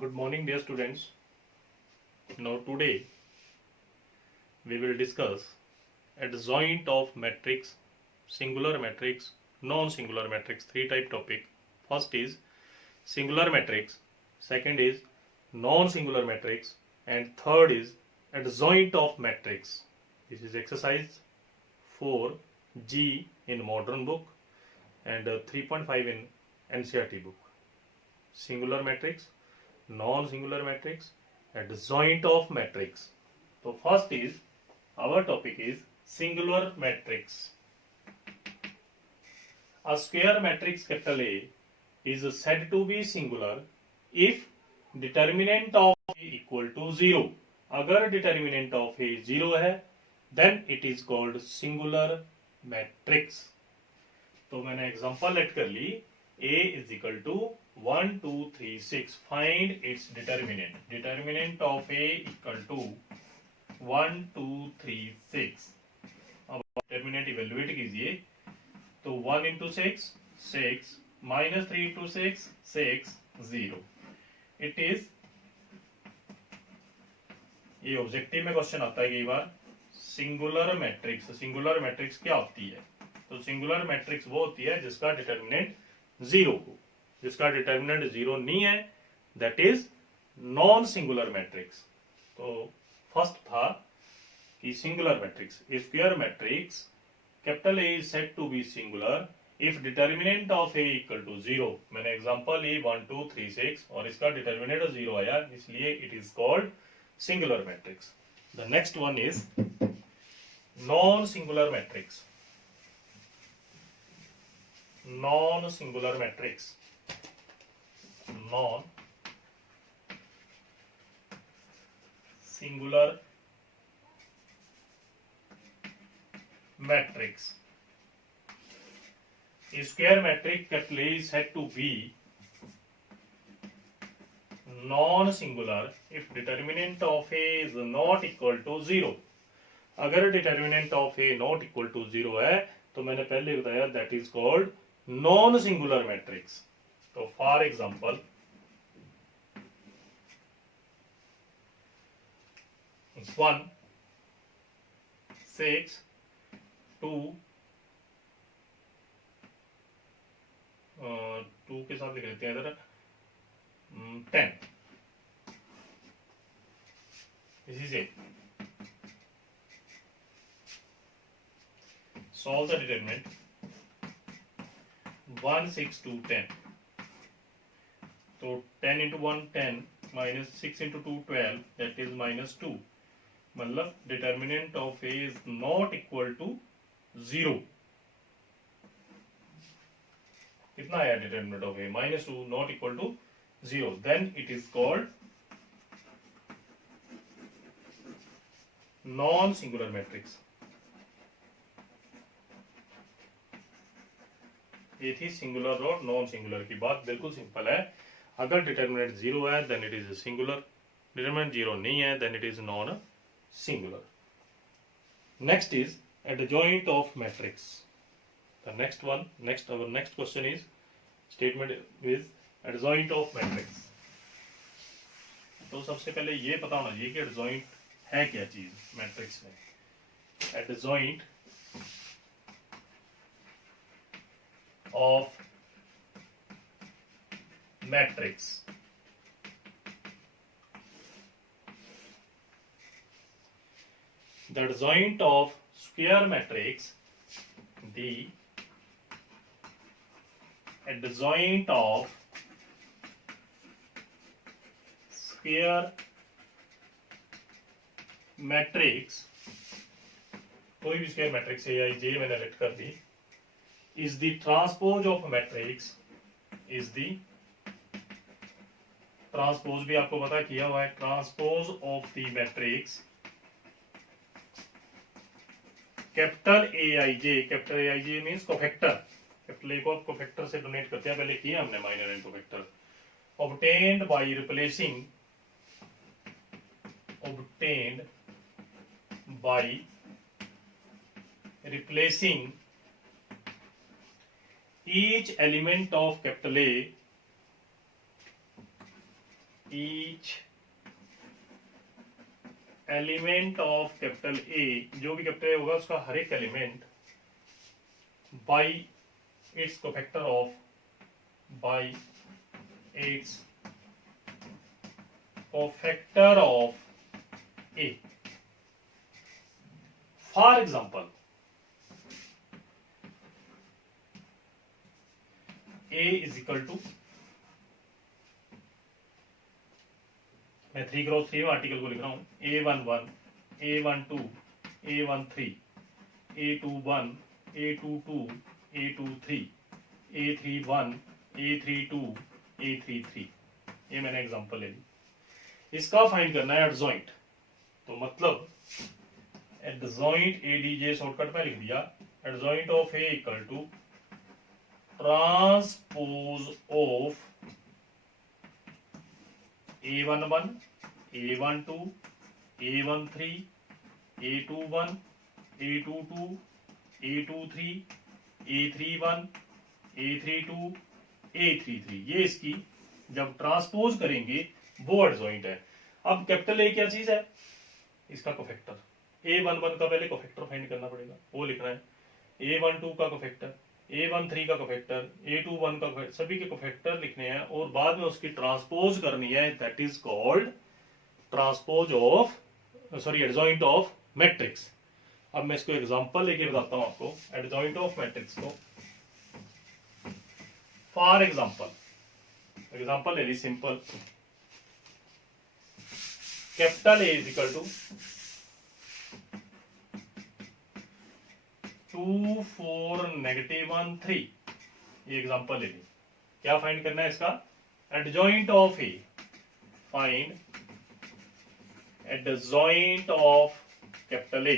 Good morning, dear students. Now, today we will discuss adjoint of matrix, singular matrix, non-singular matrix, three type topic. First is singular matrix, second is non-singular matrix, and third is adjoint of matrix. This is exercise 4G in modern book and 3.5 in NCERT book. Singular matrix, non-singular matrix, adjoint of matrix. So first is our topic is singular matrix. A square matrix capital A is said to be singular if determinant of A equal to 0. अगर determinant of A 0 है then it is called singular matrix. तो मैंने example let कर ली A is equal to 1 2 3 6. Find its determinant. Determinant of A equal to 1 2 3 6. अब determinant evaluate कीजिए तो 1 into 6 6 minus 3 into 6 6 0. It is ये objective में question आता है कई बार सिंगुलर मैट्रिक्स. सिंगुलर मैट्रिक्स क्या होती है? तो सिंगुलर मैट्रिक्स वो होती है जिसका डिटर्मिनेंट 0 हो. जिसका डिटर्मिनेंट 0 नहीं है that is non singular matrix. तो फर्स्ट था कि singular matrix square matrix capital A is said to be singular if determinant of A equal to 0. मैंने एग्जांपल ली 1 2 3 6 और इसका डिटर्मिनेंट 0 आया इसलिए it is called singular matrix. The next one is non singular matrix. Non singular matrix. Non singular matrix. Square matrix capital A is said to be non-singular if determinant of A is not equal to 0. अगर determinant of A not equal to 0 है तो मैंने पहले बताया that is called non singular matrix. तो for example 1 6 2 2 के साथ लिख लेते हैं इधर 10. This is it. Solve the determinant. 1 6 2 10. तो 10 into 1 10 minus 6 into 2 12 that is minus 2. मतलब determinant of A is not equal to 0. कितना आया determinant of A? minus 2 not equal to 0. Then it is called non-singular matrix. ये थी singular और non singular की बात. बिल्कुल सिंपल है. अगर डिटर्मिनेंट 0 है then it is singular. Determinant 0 नहीं है then it is non singular. Next is adjoint of matrix. The next one, our next question is statement is adjoint of matrix. तो सबसे पहले ये पता होना चाहिए कि adjoint है क्या चीज मैट्रिक्स में. adjoint of matrix. The adjoint of square matrix. The adjoint of square matrix, कोई भी स्क्वायर मैट्रिक्स है या जे मैंने रेट कर दी, is the transpose of matrix. is the transpose भी आपको पता किया हुआ है. transpose of the matrix capital AIJ. Capital AIJ means cofactor. Capital A को आप कोफैक्टर से डोनेट करते हैं. पहले किया हमने minor and cofactor. obtained by replacing each element of capital A each element of capital A, जो भी कैपिटल ए होगा उसका हर एक element by its cofactor of, by its cofactor of A. For example A is equal to, मैं 3x3 article को लिख रहा हूं, A11, A12, A13, A21, A22, A23, A31, A32, A33, ये मैंने एग्जांपल ले ली। इसका फाइंड करना है एडजॉइंट, तो मतलब एडजॉइंट एडीजे शॉर्टकट में लिख दिया, adjoint of A equal to transpose of A11, A12, A13, A21, A22, A23, A31, A32, A33, ये इसकी जब ट्रांसपोज करेंगे वो एडजॉइंट है। अब कैपिटल ए क्या चीज है, इसका कोफैक्टर। A11 का पहले कोफैक्टर फाइंड करना पड़ेगा, वो लिखना है। A12 का कोफैक्टर, A13 का कोफैक्टर, A21 का कोफैक्टर, सभी के कोफैक्टर लिखने हैं और बाद में उसकी ट्रांसपोज करनी है, that is called transpose of, sorry adjoint of matrix. अब मैं इसको एग्जांपल लेके बताता हूं आपको एडजॉइंट ऑफ मैट्रिक्स को। फॉर एग्जांपल ले ली simple, capital A is equal to 2 4 -1 3, ये एग्जांपल ले ली। क्या फाइंड करना है इसका, adjoint of A, find adjoint of capital ए,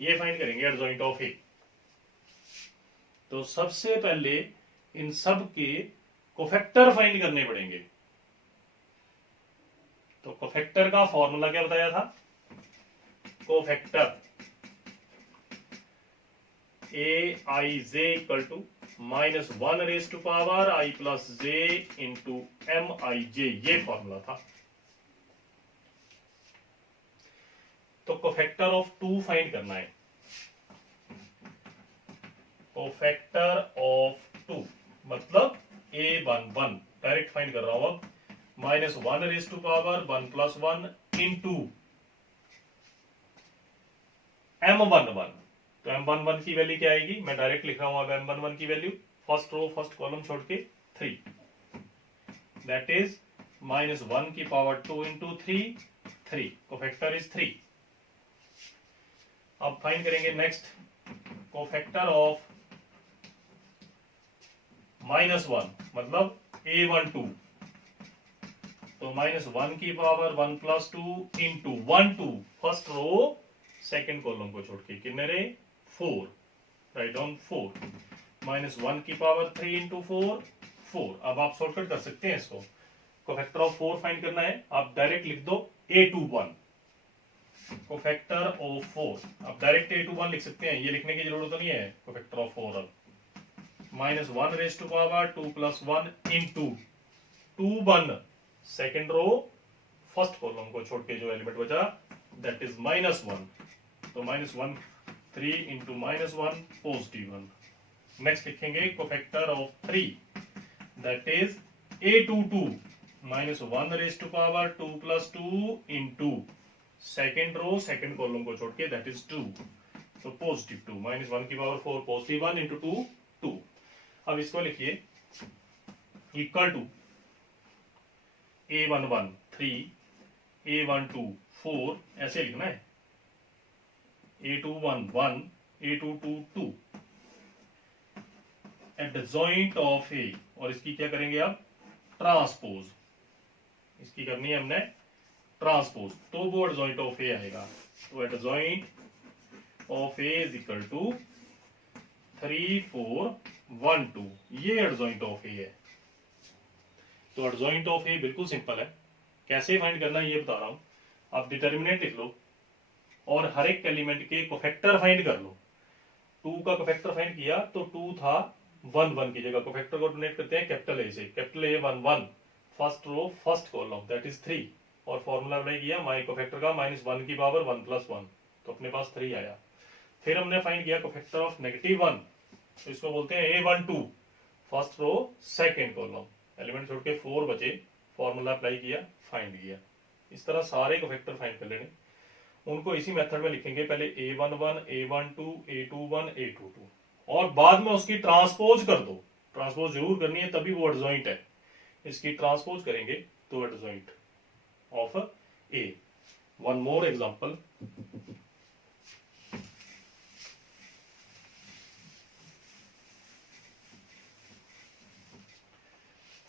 ये फाइंड करेंगे एडजॉइंट ऑफ ए। तो सबसे पहले इन सब के कोफैक्टर फाइंड करने पड़ेंगे। तो कोफैक्टर का फॉर्मूला क्या बताया था, cofactor aij equal to -1 raise to power i plus j into mij, ये फॉर्मूला था। तो कोफैक्टर ऑफ 2 फाइंड करना है, कोफैक्टर ऑफ 2 मतलब A11 डायरेक्ट फाइंड कर रहा हूं अब, -1 raise to power 1 plus 1 into M11। तो M11 की वैल्यू क्या आएगी, मैं डायरेक्ट लिख रहा हूं अब M11 की value, first row first column छोड़ के 3, दैट इज -1 की पावर 2 इंटू 3, कोफैक्टर इज 3। अब फाइंड करेंगे नेक्स्ट कोफैक्टर ऑफ -1 मतलब A12, तो -1 की power 1 plus 2 into 1 2, first row second column को छोड़ के कितने रे 4, राइट डाउन 4, -1 की पावर 3 इंटू 4। अब आप शॉर्टकट कर सकते हैं इसको, कोफैक्टर ऑफ 4 फाइंड करना है, आप डायरेक्ट लिख दो A21, कोफैक्टर ऑफ 4, आप डायरेक्ट A21 लिख सकते हैं, ये लिखने की जरूरत नहीं है। कोफैक्टर ऑफ 4 अब -1 raise to power 2 plus 1 into 21, second row first column को छोड़ के जो एलिमेंट बचा दैट इज -1, तो -1 3 इंटू -1 पॉजिटिव 1। नेक्स्ट लिखेंगे cofactor of 3 that is A22, -1 raise to power 2 plus 2 into second row second column को छोड़ के दैट इज 2, तो पॉजिटिव 2, -1 की पावर 4 पॉजिटिव 1 इंटू 2 2। अब इसको लिखिए इक्वल टू A11 3, A12 4, ऐसे लिखना है, A21 1, A22 2, एडजॉइंट ऑफ ए, और इसकी क्या करेंगे आप ट्रांसपोज, इसकी करनी है हमने ट्रांसपोज, तो वो एडजॉइंट ऑफ ए आएगा। तो adjoint of A is equal to 3 4 1 2, ये एडजॉइंट ऑफ ए है। तो एडजॉइंट ऑफ ए बिल्कुल सिंपल है, कैसे फाइंड करना है ये बता रहा हूं। आप डिटर्मिनेंट लिख लो और हर एक एलिमेंट के कोफैक्टर फाइंड कर लो। 2 का कोफैक्टर फाइंड किया तो 2 था 1 1 की जगह, कोफैक्टर को डोनेट करते हैं कैपिटल ए से, capital A 1 1, first row first column that is 3 और फॉर्मूला अप्लाई किया माई कोफैक्टर का -1 की पावर 1 + 1 तो अपने पास 3 आया। फिर हमने फाइंड किया कोफैक्टर ऑफ -1 तो इसको बोलते हैं A12 first row second column, element छोड़ के 4 बचे, फॉर्मूला अप्लाई किया फाइंड किया। इस तरह सारे कोफैक्टर फाइंड कर लेने, उनको इसी मेथड में लिखेंगे, पहले A11 A12 A21 A22 और बाद में उसकी ट्रांसपोज कर दो, ट्रांसपोज जरूर करनी है तभी वो एडजॉइंट है, इसकी ट्रांसपोज करेंगे तो adjoint of A। One more example,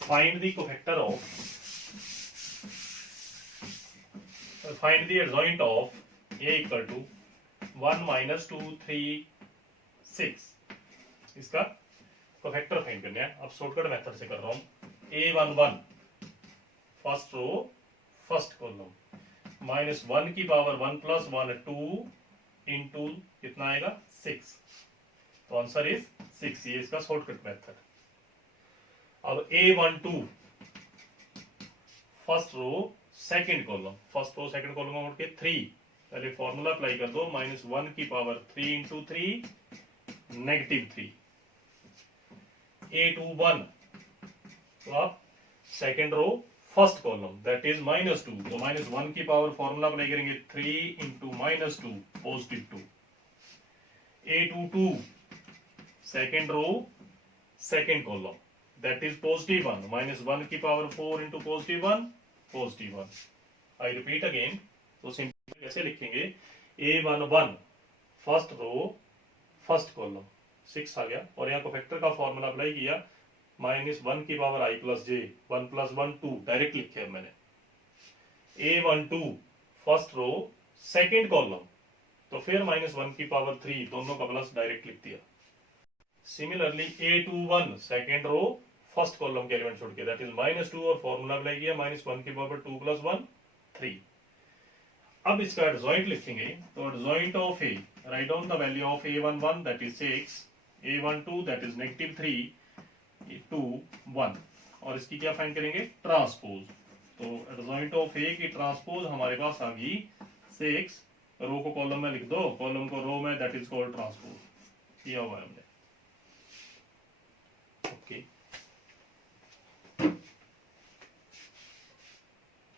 find the cofactor of find the adjoint of A equal to 1 - 2 3 6। इसका कोफैक्टर फाइंड करना है। अब शॉर्टकट मेथड से कर रहा हूं। A11 first row first column -1 की पावर 1 + 1 2 इंटू कितना आएगा 6, तो आंसर इज 6। ये इसका शॉर्टकट मेथड। अब A12 first row second column, first row second column में उठ के 3, पहले फॉर्मूला अप्लाई कर दो, -1 की पावर 3 इंटू 3 -3। A21 तो आप second row first column that is -2 तो -1 की पावर फॉर्मूला अप्लाई करेंगे 3 into -2 +2। A22 second row second column that is +1 -1 की power 4 into +1 I repeat again. तो सिंपल कैसे लिखेंगे, A11 first row first column 6 आ गया और यहाँ कोफैक्टर का फॉर्मूला अप्लाई किया, -1 की पावर I + j 1 + 1 2 डायरेक्ट लिखे मैंने। A12 first row second column तो फिर -1 की पावर 3 दोनों का प्लस डायरेक्ट लिख दिया। Similarly A21 second row first column के एलिमेंट छोड़ के दैट इज -2 और फॉर्मूला अप्लाई किया, -1 की पावर 2 + 1 3। अब इसका एडजॉइंट लिखेंगे, तो adjoint of A, write down the value of A11 that is 6, A12 that is -3 2 1 और इसकी क्या फाइंड करेंगे, ट्रांसपोज। तो एडजॉइंट ऑफ A की ट्रांसपोज हमारे पास आ गई 6, रो को कॉलम में लिख दो, कॉलम को रो में, दैट इज कॉल्ड ट्रांसपोज। किया हुआ है हमने।